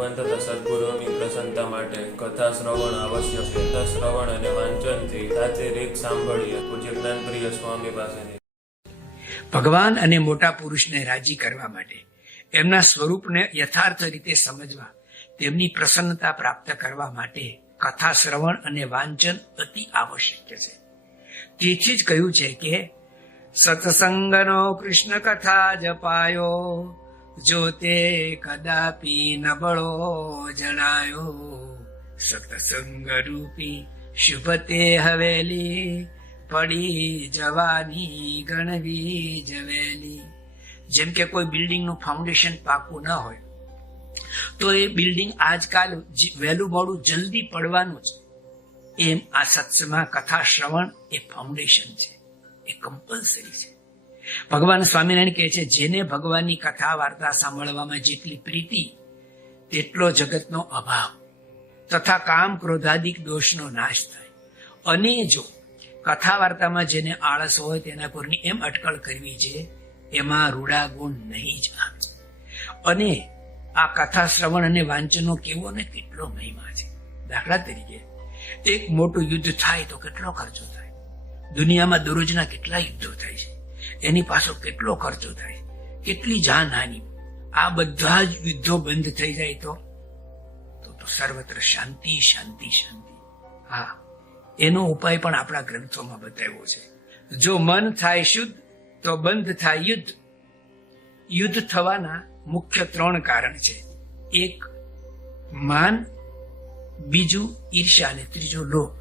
ભગવાન તથા સદગુરુઓની પ્રસન્નતા માટે કથા શ્રવણ આવશ્યક કથા શ્રવણ અને વાંચનથી સાથે રેખ સાંભળીએ. પૂજ્ય જ્ઞાનપ્રિય સ્વામી પાસેથી. ભગવાન અને મોટા પુરુષને રાજી કરવા માટે એમના સ્વરૂપને યથાર્થ રીતે સમજવા, તેમની પ્રસન્નતા પ્રાપ્ત કરવા માટે કથા શ્રવણ અને વાંચન અતિ આવશ્યક છે. તેથી જ કહ્યું છે કે, સત્સંગનો કૃષ્ણ કથા જપાયો જો તે કદાપી નબળો જણાયો. સતસંગ રૂપી શુભ તે હવેલી, પડી જવાની ગણવી જવેલી. જેમ કે કોઈ બિલ્ડિંગનું ફાઉન્ડેશન પાકું ન હોય, તો એ બિલ્ડિંગ આજકાલ વહેલું મોડું જલ્દી પડવાનું છે. એમ આ સત્સમાં કથા શ્રવણ એ ફાઉન્ડેશન છે. એ કમ્પલસરી છે. ભગવાન સ્વામિનારાયણ કહે છે, જેને ભગવાનની કથા વાર્તા સાંભળવામાં જેટલી પ્રીતિ, તેટલો જગતનો અભાવ તથા કામ ક્રોધાદિક દોષનો નાશ થાય. અને જો કથા વાર્તામાં જેને આળસ હોય તેના પરની એમ અટકળ કરવી છે, એમાં રૂડા ગુણ નહીં જ આવે. અને આ કથા શ્રવણ અને વાંચનનો કેવો ને કેટલો મહિમા છે. દાખલા તરીકે, એક મોટું યુદ્ધ થાય તો કેટલો ખર્ચો થાય? દુનિયામાં દરરોજના કેટલા યુદ્ધો થાય છે? એની પાછો કેટલો ખર્ચો થાય? કેટલી જાનહાની? આ બધા જ યુદ્ધો બંધ થઈ જાય તો? તો સર્વત્ર શાંતિ શાંતિ શાંતિ. હા, એનો ઉપાય પણ આપણા ગ્રંથોમાં બતાવ્યો છે. જો મન થાય શુદ્ધ, તો બંધ થાય યુદ્ધ. યુદ્ધ થવાના મુખ્ય ત્રણ કારણ છે. એક, માન, બીજું ઈર્ષ્યા અને ત્રીજું લોભ.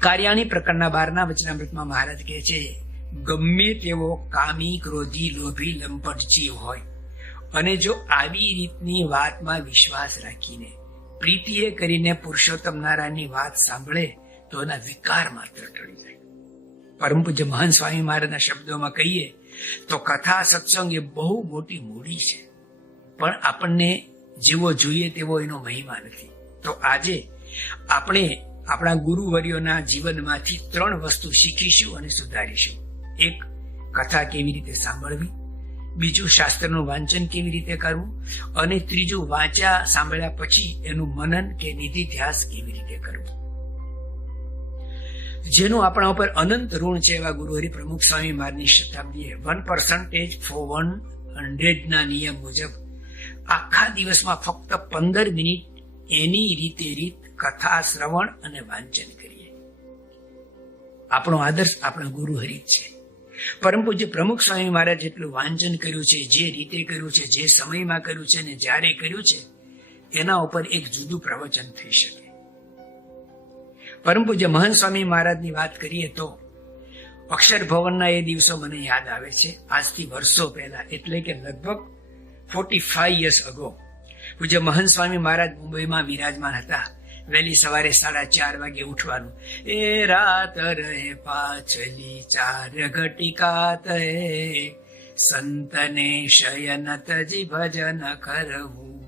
કાર્યાણી પ્રકરણના બારના વચનામૃતમાં મહારાજ કહે છે ગમે તેવો કામી, ક્રોધી, લોભી, લંપટ જીવ હોય. અને જો આવી રીતની વાતમાં વિશ્વાસ રાખીને પ્રીતિએ કરીને પુરુષોત્તમ નારાયણની વાત સાંભળે, તો એના વિકાર માત્ર ટળી જાય. પરમ પૂજ્ય મહાન સ્વામી મહારાજના શબ્દોમાં કહીએ, તો કથા સત્સંગ એ બહુ મોટી મૂડી છે. પણ આપણને જેવો જોઈએ તેવો એનો મહિમા નથી. તો આજે આપણે આપણા ગુરુવર્યોના જીવનમાંથી ત્રણ વસ્તુ શીખીશું અને સુધારીશું. એક કથા કેવી રીતે સાંભળવી, બીજું શાસ્ત્રનું વાંચન કેવી રીતે કરવું અને ત્રીજું વાંચ્યા સાંભળ્યા પછી એનું મનન કે નિધિધ્યાસ કેવી રીતે કરવું. જેનું આપણા ઉપર અનંત ઋણ છે એવા ગુરુ હરિ પ્રમુખ સ્વામી મારની શતાબ્દીએ વન પર્સન્ટેજ ફોર વન હંડ્રેડના નિયમ મુજબ આખા દિવસમાં ફક્ત પંદર મિનિટ એની રીતે રીત, કથા, શ્રવણ અને વાંચન કરીએ. આપણો આદર્શ આપણા ગુરુ હરિ જ છે. પરમ પૂજ્ય પ્રમુખ સ્વામી મહારાજ જેટલું વાંચન કર્યું છે, જે રીતે કર્યું છે, જે સમયમાં કર્યું છે ને જ્યારે કર્યું છે, એના ઉપર એક જુદું પ્રવચન થઈ શકે. પરમ પૂજ્ય મહંત સ્વામી મહારાજની વાત કરીએ તો અક્ષર ભવનના એ દિવસો મને યાદ આવે છે. આજથી વર્ષો પહેલા, એટલે કે લગભગ ફોર્ટી ફાઈવ યર્સ અગો પૂજ્ય મહંત સ્વામી મહારાજ મુંબઈમાં વિરાજમાન હતા. વહેલી સવારે સાડા ચાર વાગે ઉઠવાનું. એ રાત રહે, પાછલી ચાર ઘટિકા તહે સંતને શયન તજી ભજન કરવું.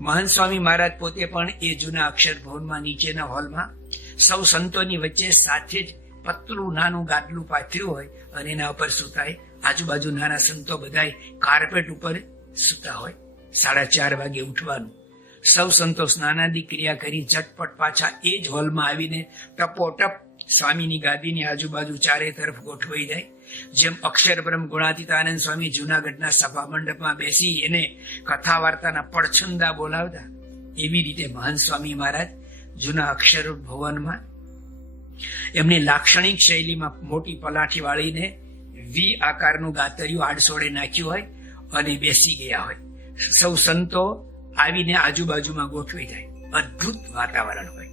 મહંત સ્વામી મહારાજ પોતે પણ એ જૂના અક્ષર ભવનમાં નીચેના હોલમાં સૌ સંતોની વચ્ચે સાથે જ પતલું નાનું ગાદલું પાથર્યું હોય અને એના ઉપર સુતાય. આજુબાજુ નાના સંતો બધાય કાર્પેટ ઉપર સુતા હોય. સાડા ચાર વાગે ઉઠવાનું. સૌ સંતો સ્નાનાદી ક્રિયા કરી, ઝટપટ પાછા એ જ હોલમાં આવીને ટપોટપ સ્વામીની ગાદીની આજુબાજુ ચારે તરફ ગોઠવાઈ જાય. જેમ અક્ષર બ્રહ્મ ગુણાતીતાનંદ સ્વામી જુનાગઢના સભા મંડપમાં બેસી એને કથા વાર્તાના પડછંદા બોલાવતા. એવી રીતે મહાન સ્વામી મહારાજ જૂના અક્ષર ભવનમાં એમની લાક્ષણિક શૈલીમાં મોટી પલાઠી વાળીને વી આકારનું ગાતરિયું આડસોડે નાખ્યું હોય અને બેસી ગયા હોય. સૌ સંતો આવીને આજુબાજુમાં ગોઠવી જાય. અદ્ભુત વાતાવરણ હોય.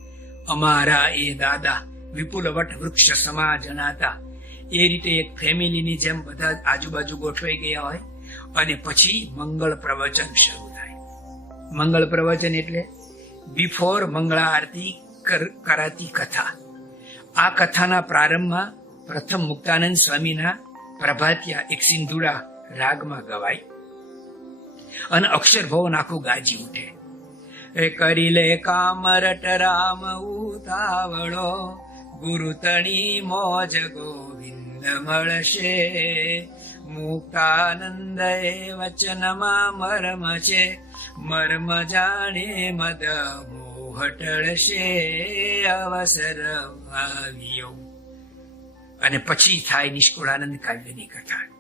અમારા એ દાદા વિપુલ વટ વૃક્ષ સમાજ હતા એ રીતે એક ફેમિલીની જેમ બધા આજુબાજુ ગોઠવાઈ ગયા હોય અને પછી મંગળ પ્રવચન શરૂ થાય. મંગળ પ્રવચન એટલે બિફોર મંગળા આરતી કરાતી કથા. આ કથાના પ્રારંભમાં પ્રથમ મુક્તાનંદ સ્વામીના પ્રભાતિયા એક સિંધુડા રાગમાં ગવાય. અને અક્ષર ભવન આખું ગાજી ઉઠે. એ કરી લે કામરટ રામ ઉતાવળો, ગુરુ તણી મોજ ગોવિંદ મળશે. મુક્તાનંદ એ વચનમાં મર્મ છે, મર્મ જાણે મદ મોહટળશે. અવસર આવ્યો. અને પછી થાય નિષ્કુળાનંદ કાવ્યની કથા.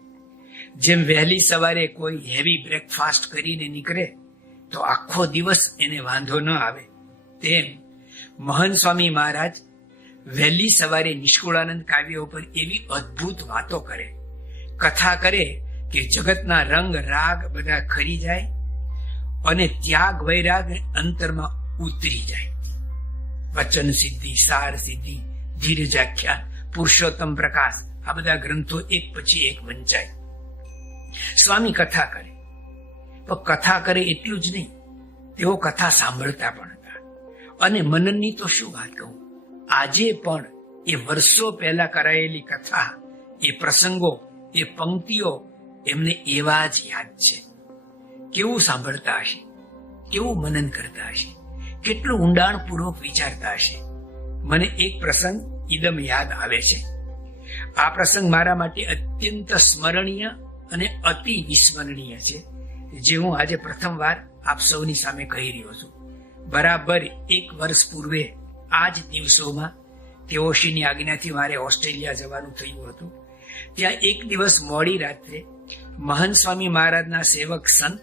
જેમ વહેલી સવારે કોઈ હેવી બ્રેકફાસ્ટ કરીને નીકળે, તો આખો દિવસ એને વાંધો ન આવે. તેમ મહન સ્વામી મહારાજ વહેલી સવારે નિષ્કુળાનંદ કાવ્ય ઉપર એવી અદ્ભુત વાતો કરે. કથા કરે કે જગતના રંગ રાગ બધા ખરી જાય અને ત્યાગ વૈરાગ અંતરમાં ઉતરી જાય. વચન સિદ્ધિ, સાર સિદ્ધિ ધીરજાખ્યા પુરુષોત્તમ પ્રકાશ, આ બધા ગ્રંથો એક પછી એક વંચાય. સ્વામી કથા કરે. પણ કથા કરે એટલું જ નહીં, તેઓ કથા સાંભળતા પણ હતા. અને મનનની તો શું વાત કહું? આજે પણ એ વર્ષો પહેલા કરાયેલી કથા, એ પ્રસંગો, એ પંક્તિઓ એમને એવા જ યાદ છે. કેવું સાંભળતા હશે? કેવું મનન કરતા હશે? કેટલું ઊંડાણપૂર્વક વિચારતા હશે? મને એક પ્રસંગ ઇદમ યાદ આવે છે. આ પ્રસંગ મારા માટે અત્યંત સ્મરણીય અને અતિ વિસ્મરણીય છે જે હું આજે પ્રથમવાર આપ સૌની સામે કહી રહ્યો છું. બરાબર એક વર્ષ પૂર્વે આ જ દિવસોમાં તેઓશીની આજ્ઞાથી મારે ઓસ્ટ્રેલિયા જવાનું થયું હતું. ત્યાં એક દિવસ મોડી રાત્રે મહન સ્વામી મહારાજના સેવક સંત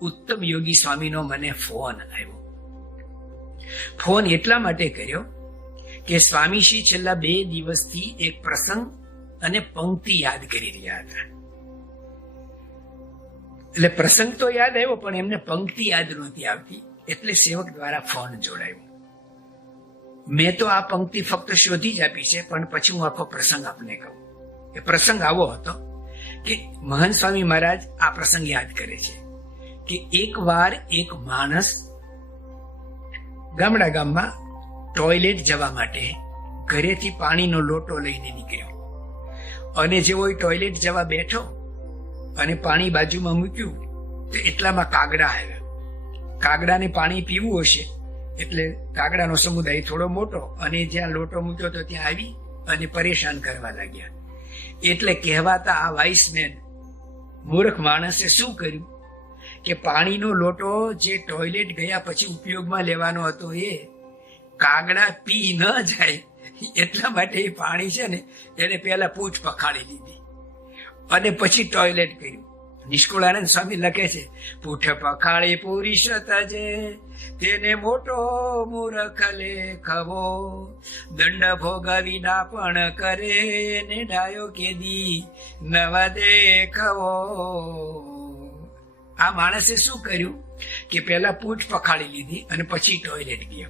ઉત્તમ યોગી સ્વામીનો મને ફોન આવ્યો. ફોન એટલા માટે કર્યો કે સ્વામીશ્રી છેલ્લા બે દિવસથી એક પ્રસંગ અને પંક્તિ યાદ કરી રહ્યા હતા. એટલે પ્રસંગ તો યાદ આવ્યો, પણ એમને પંક્તિ યાદ નહોતી આવતી. એટલે સેવક દ્વારા ફોન જોડાયો. મેં તો આ પંક્તિ ફક્ત શોધી જ આપી છે, પણ પછી હું આખો પ્રસંગ આપને કહું. એ પ્રસંગ આવો હતો કે મહન સ્વામી મહારાજ આ પ્રસંગ યાદ કરે છે કે એક વાર એક માણસ ગામડા ગામમાં ટોયલેટ જવા માટે ઘરેથી પાણીનો લોટો લઈને નીકળ્યો. અને જેવો ટોયલેટ જવા બેઠો અને પાણી બાજુમાં મૂક્યું તો એટલામાં કાગડા આવ્યા. કાગડાને પાણી પીવું હશે એટલે કાગડાનો સમુદાય થોડો મોટો અને જ્યાં લોટો મૂક્યો તો ત્યાં આવી અને પરેશાન કરવા લાગ્યા. એટલે કહેવાતા આ વાઇસમેન મૂર્ખ માણસે શું કર્યું? કે પાણીનો લોટો જે ટોયલેટ ગયા પછી ઉપયોગમાં લેવાનો હતો એ કાગડા પી ન જાય, એટલા માટે એ પાણી છે ને એને પહેલા પૂછ પખાડી લીધી. અને પછી ટોયલેટ કર્યું. નિષ્કુળાનંદ સ્વામી લખે છે, પૂઠ પખાળી પૂરી શતજે તેને મોટો મૂર્ખ લેખવો. દંડ ભોગવી પણ કરે, ને ડાયો કેદી નવા દેખવો. આ માણસે શું કર્યું? કે પહેલા પૂંછ પખાળી લીધી અને પછી ટોયલેટ ગયો.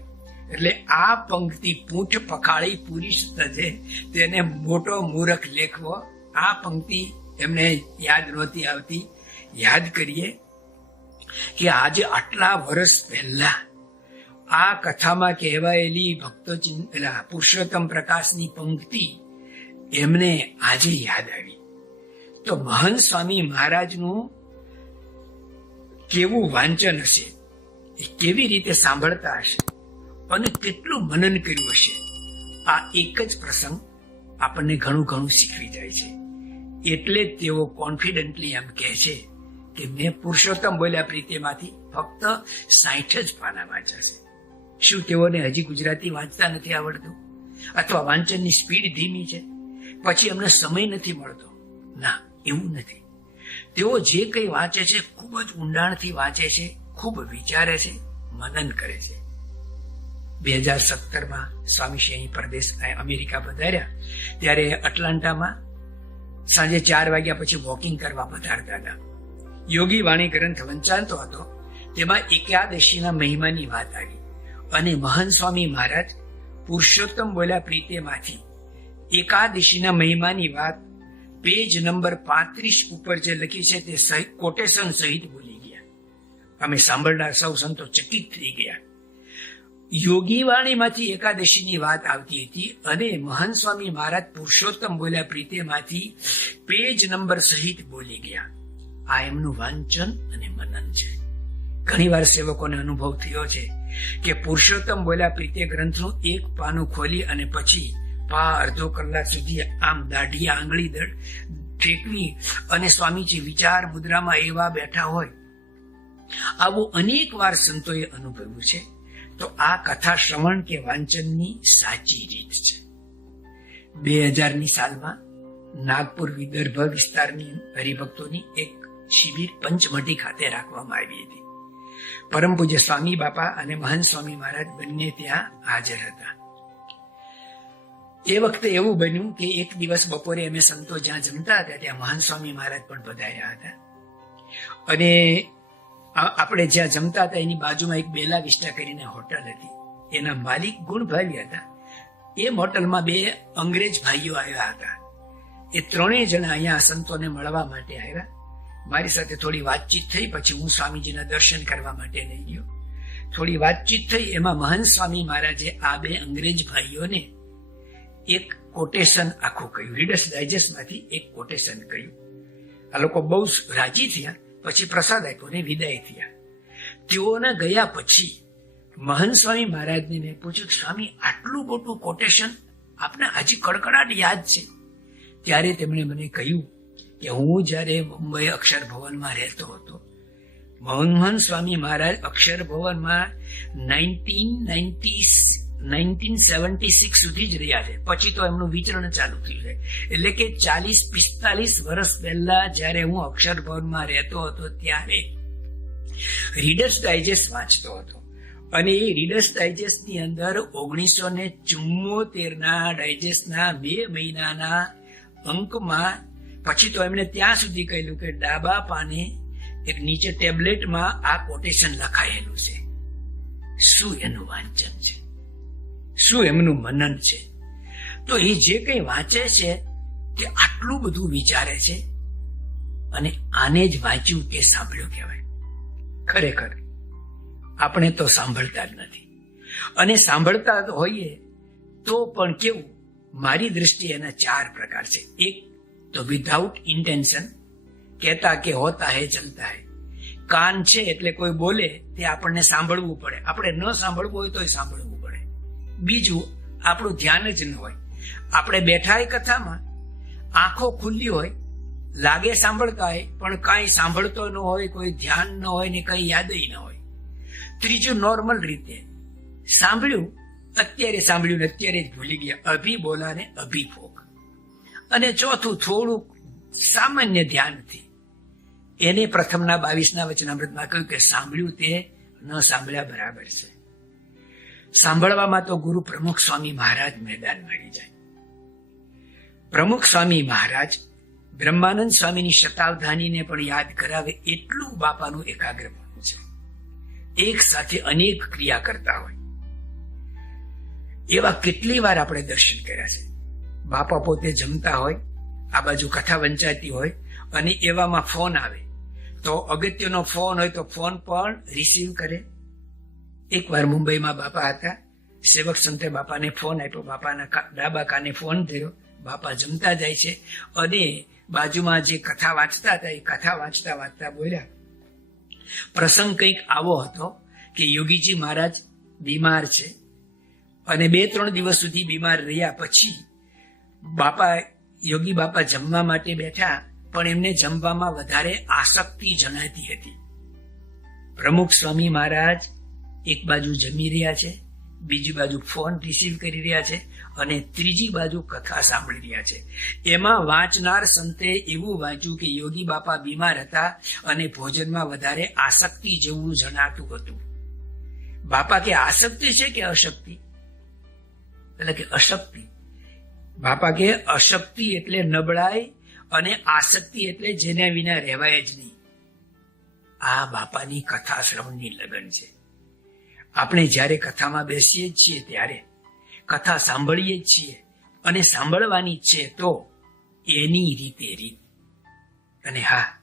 એટલે આ પંક્તિ પૂઠ પખાળી પૂરી છે તેને મોટો મૂરખ લેખવો, આ પંક્તિ એમને યાદ નહોતી આવતી. યાદ કરીએ કે આજે આટલા વર્ષ પહેલા આ કથામાં કહેવાયેલી ભક્તો પુરુષોત્તમ પ્રકાશની પંક્તિ એમને આજે યાદ આવી. તો મહન સ્વામી મહારાજનું કેવું વાંચન હશે? એ કેવી રીતે સાંભળતા હશે? અને કેટલું મનન કર્યું હશે? આ એક જ પ્રસંગ આપણને ઘણું ઘણું શીખવી જાય છે. એટલે જ તેઓ કોન્ફિડન્ટલી એમ કહે છે કે મેં પુરુષોત્તમ બોલ્યા પ્રીતિમાંથી ફક્ત સાઠ જ પાના વાંચ્યા છે. શું તેઓને હજી ગુજરાતી વાંચતા નથી આવડતું? અથવા વાંચનની સ્પીડ ધીમી છે? પછી એમને સમય નથી મળતો. ના, એવું નથી. તેઓ જે કંઈ વાંચે છે ખૂબ જ ઊંડાણથી વાંચે છે, ખૂબ વિચારે છે, મનન કરે છે. બે હજાર સત્તરમાં સ્વામીશ્રી અહીં પરદેશ અમેરિકા પધાર્યા. ત્યારે એટલાન્ટામાં સાંજે ચાર વાગ્યા પછી વોકિંગ કરવા પધારતા હતા. યોગી વાણી ગ્રંથ વંચાતો હતો. તેમાં એકાદશીના મહિમાની વાત આવી. અને મહન સ્વામી મહારાજ પુરુષોત્તમ બોલ્યા પ્રીતેમાંથી, એકાદશીના મહિમાની વાત પેજ નંબર પાંત્રીસ ઉપર જે લખી છે તે કોટેશન સહિત બોલી ગયા. અમે સાંભળનાર સૌ સંતો ચકિત થઈ ગયા. યોગી વાણીમાંથી એકાદશીની વાત આવતી હતી અને મહન સ્વામી મહારાજ પુરુષોત્તમ બોલ્યા પ્રીતેમાંથી પેજ નંબર સહિત બોલી ગયા. આ એમનું વાંચન અને મનન છે. ઘણીવાર સેવકોને અનુભવ થયો છે કે પુરુષોત્તમ બોલ્યા પ્રીતે ગ્રંથનું એક પાનું ખોલી અને પછી પા અડધો કલાક સુધી આમ દાઢી આંગળી ઠેકવી અને સ્વામીજી વિચાર મુદ્રામાં એવા બેઠા હોય. આવું અનેક વાર સંતોએ અનુભવ્યું છે. તો આ કથા શ્રવણ કે વાંચનની સાચી રીત છે. બે હજારની સાલમાં નાગપુર વિદર્ભ વિસ્તારની હરિભક્તોની એક શિબિર પંચમઢી ખાતે રાખવામાં આવી હતી. પરમ પૂજ્ય સ્વામી બાપા અને મહંત સ્વામી મહારાજ બંને ત્યાં હાજર હતા. એ વખતે એવું બન્યું કે એક દિવસ બપોરે અમે સંતો જ્યાં જમતા હતા ત્યાં મહાન સ્વામી મહારાજ પણ પધાર્યા હતા. અને આપણે જ્યાં જમતા હતા, એની બાજુમાં એક બેલા વિસ્ટા કરીને હોટલ હતી. એના માલિક ગુણભાઈ હતા. એ હોટલમાં બે અંગ્રેજ ભાઈઓ આવ્યા હતા. એ ત્રણેય જણા અહીંયા સંતોને મળવા માટે આવ્યા. મારી સાથે થોડી વાતચીત થઈ, પછી હું સ્વામીજીના દર્શન કરવા માટે લઈ ગયો. થોડી વાતચીત થઈ, એમાં મહંત સ્વામી મહારાજે આ બે અંગ્રેજ ભાઈઓને એક કોટેશન આખું કહ્યું. રીડર્સ ડાયજેસ્ટમાંથી એક કોટેશન કહ્યું. આ લોકો બહુ રાજી થયા. પછી પ્રસાદ આપ્યો વિદાય થયા. તેઓના ગયા પછી મહન સ્વામી મહારાજને મેં પૂછ્યું, સ્વામી, આટલું મોટું કોટેશન આપને હજી કડકડાટ યાદ છે? ત્યારે તેમણે મને કહ્યું કે હું જ્યારે મુંબઈ અક્ષર ભવનમાં રહેતો હતો, મોહનમોહન સ્વામી મહારાજ અક્ષર ભવનમાં nineteen ninety nineteen seventy six સુધી જ રહ્યા છે. પછી તો એમનું વિચરણ ચાલુ થયું છે. એટલે કે ચાલીસ પિસ્તાલીસ વર્ષ પહેલા જ્યારે હું અક્ષરભવનમાં રહેતો હતો ત્યારે રીડર્સ ડાયજેસ્ટ વાંચતો હતો. અને એ રીડર્સ ડાયજેસ્ટની અંદર ઓગણીસો ને ચુમ્મોતેર ના ડાયજેસ્ટના બે મહિનાના અંકમાં પછી તો એમણે ત્યાં સુધી કહેલું કે ડાબા પાને એક નીચે ટેબ્લેટમાં આ કોટેશન લખાયેલું છે. શું એનું વાંચન છે? શું એમનું મનન છે? તો એ જે કંઈ વાંચે છે, તે આટલું બધું વિચારે છે અને આને જ વાંચ્યું કે સાંભળ્યું કહેવાય. ખરેખર, આપણે તો સાંભળતા જ નથી. અને સાંભળતા તો હોઈએ તો પણ કેવું, મારી દ્રષ્ટિએ એના ચાર પ્રકાર છે. એક તો વિધાઉટ ઇન્ટેન્શન કહેતા કે હોતા હે ચલતા હે. કાન છે એટલે કોઈ બોલે, તે આપણને સાંભળવું પડે. આપણે ન સાંભળવું હોય તોય સાંભળવું બીજું આપણું ધ્યાન જ ન હોય. આપણે બેઠા કથામાં આંખો ખુલ્લી હોય, લાગે સાંભળતા હોય પણ કાંઈ સાંભળતો ન હોય, કોઈ ધ્યાન ન હોય ને કઈ યાદ ન હોય. ત્રીજું નોર્મલ રીતે. સાંભળ્યું, અત્યારે સાંભળ્યું ને અત્યારે જ ભૂલી ગયા. અભી બોલા ને અભી ફોક અને ચોથું, થોડુંક સામાન્ય ધ્યાનથી એને પ્રથમના બાવીસના વચનામૃતમાં કહ્યું કે સાંભળ્યું તે ન સાંભળ્યા બરાબર છે. સાંભળવામાં તો ગુરુ પ્રમુખ સ્વામી મહારાજ મેદાન મળી જાય. પ્રમુખ સ્વામી મહારાજ બ્રહ્માનંદ સ્વામીની શતાવધાનીને પણ યાદ કરાવે એટલું બાપાનું એકાગ્રપણું છે. એક સાથે અનેક ક્રિયા કરતા હોય. એવા કેટલી વાર આપણે દર્શન કર્યા છે. બાપા પોતે જમતા હોય, આ બાજુ કથા વંચાતી હોય અને એવામાં ફોન આવે. તો અગત્યનો ફોન હોય તો ફોન પણ રિસીવ કરે. એકવાર મુંબઈમાં બાપા હતા. સેવક સંતે બાપાને ફોન આપ્યો. બાપાના ડાબા કાને ફોન થયો બાપા જમતા જાય છે અને બાજુમાં જે કથા વાંચતા હતા, એ કથા વાંચતા વાંચતા બોલ્યા, પ્રસંગ કંઈક આવો હતો કે યોગીજી મહારાજ બીમાર છે અને બે, ત્રણ દિવસ સુધી બીમાર રહ્યા પછી બાપા, યોગી બાપા જમવા માટે બેઠા, પણ એમને જમવામાં વધારે આસક્તિ જણાતી હતી. પ્રમુખ સ્વામી મહારાજ એક બાજુ જમી રહ્યા છે, બીજી બાજુ ફોન રિસીવ કરી રહ્યા છે અને ત્રીજી બાજુ કથા સાંભળી રહ્યા છે. એમાં વાંચનાર સંતે એવું વાંચ્યું કે યોગી બાપા બીમાર હતા અને ભોજનમાં વધારે આસક્તિ જેવું જણાતું હતું. બાપા કે આસક્તિ છે કે અશક્તિ? એટલે કે અશક્તિ. બાપા કે અશક્તિ એટલે નબળાઈ અને આસક્તિ એટલે જેના વિના રહેવાય જ નહીં. આ બાપાની કથા શ્રવણની લગન છે. આપણે જ્યારે કથામાં બેસીએ છીએ ત્યારે, કથા સાંભળીએ છીએ અને સાંભળવાની છે તો એની રીતે રીત. અને હા,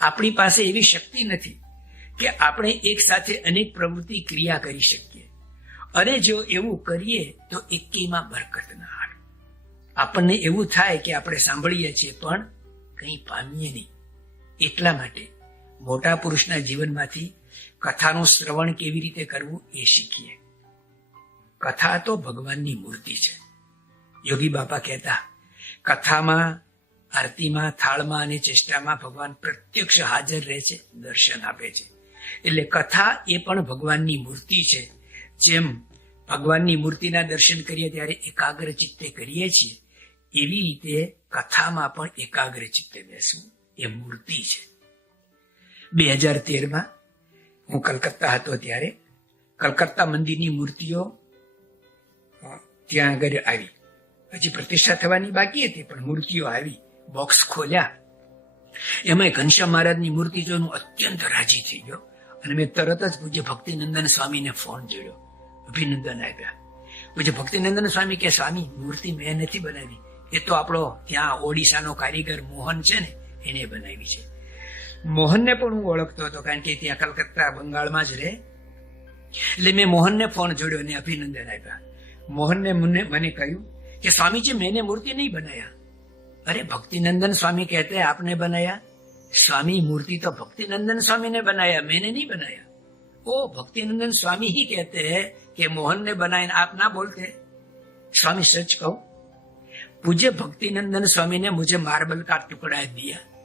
આપણી પાસે એવી શક્તિ નથી કે આપણે એક સાથે અનેક પ્રવૃત્તિ ક્રિયા કરી શકીએ. અને જો એવું કરીએ તો એકીમાં બરકત ના આવે. આપણને એવું થાય કે આપણે સાંભળીએ છીએ, પણ કંઈ પામીએ નહીં. એટલા માટે મોટા પુરુષના જીવનમાંથી કથાનું શ્રવણ કેવી રીતે કરવું એ શીખીએ. કથા તો ભગવાનની મૂર્તિ છે. યોગી બાપા કહેતા, કથામાં, આરતીમાં, થાળમાં અને ચેષ્ટામાં ભગવાન પ્રત્યક્ષ હાજર રહે છે, દર્શન આપે છે. એટલે કથા એ પણ ભગવાનની મૂર્તિ છે. જેમ ભગવાનની મૂર્તિના દર્શન કરીએ ત્યારે એકાગ્ર ચિત્તે કરીએ છીએ, એવી રીતે કથામાં પણ એકાગ્ર ચિત્તે બેસવું એ મૂર્તિ છે. બે હજાર તેરમાં હું કલકત્તા હતો ત્યારે. કલકત્તા મંદિરની મૂર્તિઓ ત્યાં આગળ આવી. હજી પ્રતિષ્ઠા થવાની બાકી હતી, પણ મૂર્તિઓ આવી, બોક્સ ખોલ્યા. એમાં ઘનશ્યામ મહારાજની મૂર્તિ જોઈને અત્યંત રાજી થઈ ગયો. અને મેં તરત જ પૂજ્ય ભક્તિનંદન સ્વામીને ફોન જોડ્યો અભિનંદન આપ્યા. પૂજ્ય ભક્તિનંદન સ્વામી કે, સ્વામી, મૂર્તિ મેં નથી બનાવી. એ તો આપણો ત્યાં ઓડિશાનો કારીગર મોહન છે ને, એને બનાવી છે. મોહનને પણ હું ઓળખતો હતો કારણ કે ત્યાં કલકત્તા, બંગાળમાં જ રહે. એટલે મેં મોહનને ફોન જોડ્યો અને અભિનંદન આપ્યા. મોહનને મને મને કહ્યું કે સ્વામીજી, મેને મૂર્તિ નહીં બનાયા. અરે, ભક્તિનંદન સ્વામી કહેતે, આપને બનાયા? સ્વામી, મૂર્તિ તો ભક્તિનંદન સ્વામીને બનાયા, મેને નહીં બનાયા. ઓ, ભક્તિનંદન સ્વામી હી કહેતે કે મોહનને બનાવીને આપ ના બોલતે. સ્વામી, સચ કહું, પૂજ્ય ભક્તિનંદન સ્વામીને મુજે માર્બલ કા ટુકડા દિયા.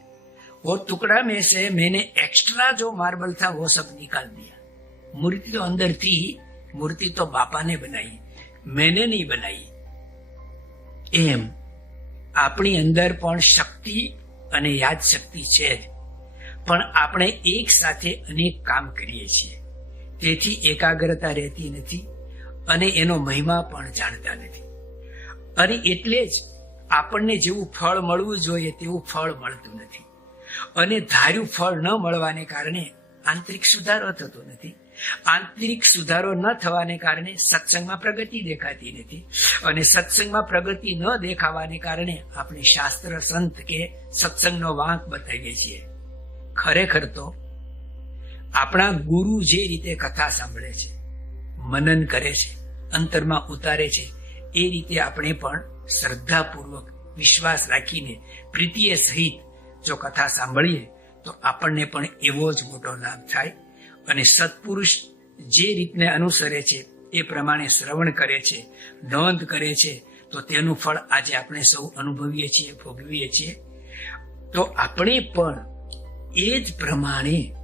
वो टुकड़ा में से मैंने एक्स्ट्रा जो मार्बल था वो सब निकाल दिया मूर्ति तो अंदर थी ही, मूर्ति तो बापा ने बनाई मैंने नहीं बनाई એમ આપણી અંદર પણ શક્તિ અને યાદ શક્તિ છે જ પણ આપણે એક સાથે અનેક કામ કરીએ છીએ તેથી એકાગ્રતા રહેતી નથી અને એનો મહિમા પણ જાણતા નથી અને એટલે જ આપણને જેવું ફળ મળવું જોઈએ તેવું ફળ મળતું નથી અને ધાર્યું ફળ ન મળવાને કારણે આંતરિક સુધારો થતો નથી. આંતરિક સુધારો ન થવાને કારણે સત્સંગમાં પ્રગતિ દેખાતી નથી અને સત્સંગમાં પ્રગતિ ન દેખાવાને કારણે આપણે શાસ્ત્ર સંત કે સત્સંગનો વાંક બતાવીએ છીએ. ખરેખર તો આપણા ગુરુ જે રીતે કથા સાંભળે છે, મનન કરે છે, અંતરમાં ઉતારે છે, એ રીતે આપણે પણ શ્રદ્ધાપૂર્વક વિશ્વાસ રાખીને પ્રીતિએ સહિત જો કથા સાંભળીએ, તો આપણને પણ એવો જ મોટો લાભ થાય. અને સત્પુરુષ જે રીતને અનુસરે છે, એ પ્રમાણે શ્રવણ કરે છે, નોંધ કરે છે, તો તેનું ફળ આજે આપણે સૌ અનુભવીએ છીએ, ભોગવીએ છીએ. તો આપણે પણ એ જ પ્રમાણે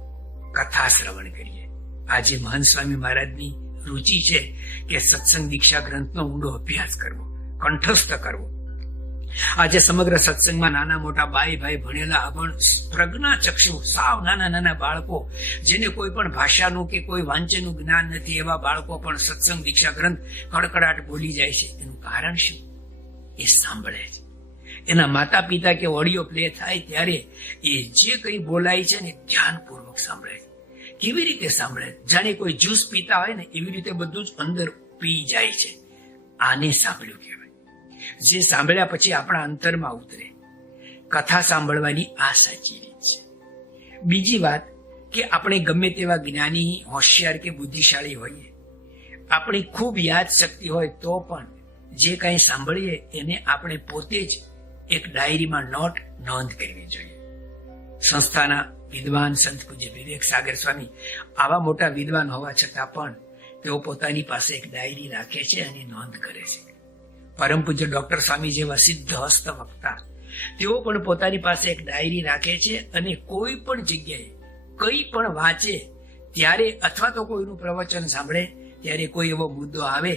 કથા શ્રવણ કરીએ. આજે મહંત સ્વામી મહારાજની રુચિ છે કે સત્સંગ દીક્ષા ગ્રંથનો ઊંડો અભ્યાસ કરવો, કંઠસ્થ કરવો. આજે સમગ્ર સત્સંગમાં નાના મોટા બાઈ, ભાઈ ભણેલા અભણ પ્રજ્ઞા ચક્ષુ, સાવ નાના નાના બાળકો, જેને કોઈ પણ ભાષાનું કે કોઈ વાંચનનું જ્ઞાન નથી, એવા બાળકો પણ સત્સંગ દીક્ષા ગ્રંથ કડકડાટ બોલી જાય છે. એનું કારણ શું? એ સાંભળે છે. એના માતા પિતા કે ઓડિયો પ્લે થાય ત્યારે એ જે કંઈ બોલાય છે ને ધ્યાનપૂર્વક સાંભળે છે. કેવી રીતે સાંભળે? જાણે કોઈ જ્યુસ પીતા હોય ને, એવી રીતે બધું જ અંદર પી જાય છે. આને સાંભળ્યું કહેવાય. જે સાંભળ્યા પછી આપણા અંતરમાં ઉતરે. કથા સાંભળવાની આ સાચી રીત છે. બીજી વાત કે આપણે ગમે તેવા જ્ઞાની, હોશિયાર કે બુદ્ધિશાળી હોઈએ. આપણી ખૂબ યાદ શક્તિ હોય તો પણ જે કાંઈ સાંભળીએ એને આપણે પોતે જ એક ડાયરીમાં નોટ નોંધ કરવી જોઈએ. સંસ્થાના વિદ્વાન સંત પૂજ્ય વિવેક સાગર સ્વામી આવા મોટા વિદ્વાન હોવા છતાં પણ તેઓ પોતાની પાસે એક ડાયરી રાખે છે અને નોંધ કરે છે. પરમ પૂજ્ય ડોક્ટર સ્વામી જેવા સિદ્ધ હસ્ત વક્તા. તેઓ પણ પોતાની પાસે એક ડાયરી રાખે છે અને કોઈ પણ જગ્યાએ કંઈ પણ વાંચે, ત્યારે અથવા તો કોઈનું પ્રવચન સાંભળે, ત્યારે કોઈ એવો મુદ્દો આવે,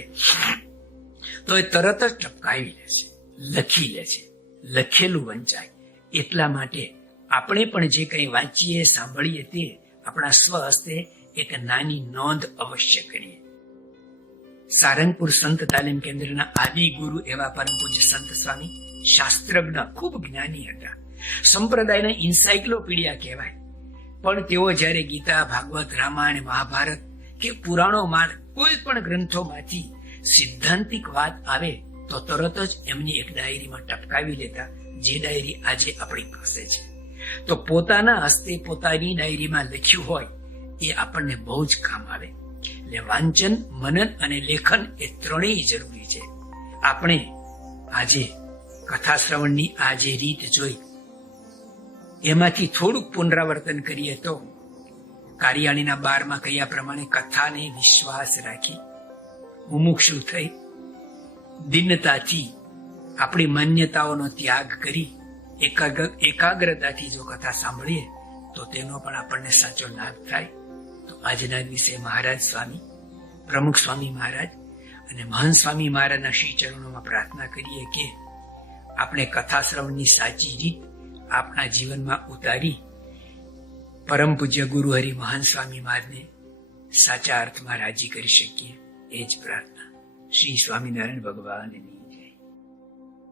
તો એ તરત જ ટપકાવી લે છે, લખી લે છે, લખેલું વંચાય. એટલા માટે આપણે પણ જે કંઈ વાંચીએ, સાંભળીએ તે આપણા સ્વ હસ્તે એક નાની નોંધ અવશ્ય કરીએ. સારંગપુર સંત તાલીમ કેન્દ્રના આદિ ગુરુ એવા પરમ પૂજ્ય સંત સ્વામી શાસ્ત્રજ્ઞ ખૂબ જ્ઞાની હતા. સંપ્રદાયના ઇન્સાઇક્લોપીડિયા કહેવાય. પણ તેઓ જ્યારે ગીતા, ભાગવત, રામાયણ, મહાભારત કે પુરાણોમાં કોઈ પણ ગ્રંથોમાંથી સિદ્ધાંતિક વાત આવે, તો તરત જ એમની એક ડાયરીમાં ટપકાવી લેતા જે ડાયરી આજે આપણી પાસે છે. તો પોતાના હસ્તે પોતાની ડાયરીમાં લખ્યું હોય, એ આપણને બહુ જ કામ આવે. એટલે વાંચન, મનન અને લેખન એ ત્રણેય જરૂરી છે. આપણે આજે કથા શ્રવણની આ જે રીત જોઈ, એમાંથી થોડુંક પુનરાવર્તન કરીએ તો કારિયાણીના બારમાં કહ્યા પ્રમાણે કથાને વિશ્વાસ રાખી મુમુક્ષુ થઈ દિનતાથી આપણી માન્યતાઓનો ત્યાગ કરી એકાગ્ર એકાગ્રતાથી જો કથા સાંભળીએ, તો તેનો પણ આપણને સાચો લાભ થાય. આજના દિવસે મહારાજ સ્વામી, પ્રમુખ સ્વામી મહારાજ અને મહાન સ્વામી મહારાજના શ્રી ચરણોમાં પ્રાર્થના કરીએ કે આપણે કથા શ્રવણની સાચી રીત આપણા જીવનમાં ઉતારી પરમ પૂજ્ય ગુરુ હરિ મહાન સ્વામી મહારાજને સાચા અર્થમાં રાજી કરી શકીએ. એ જ પ્રાર્થના. શ્રી સ્વામિનારાયણ ભગવાનની.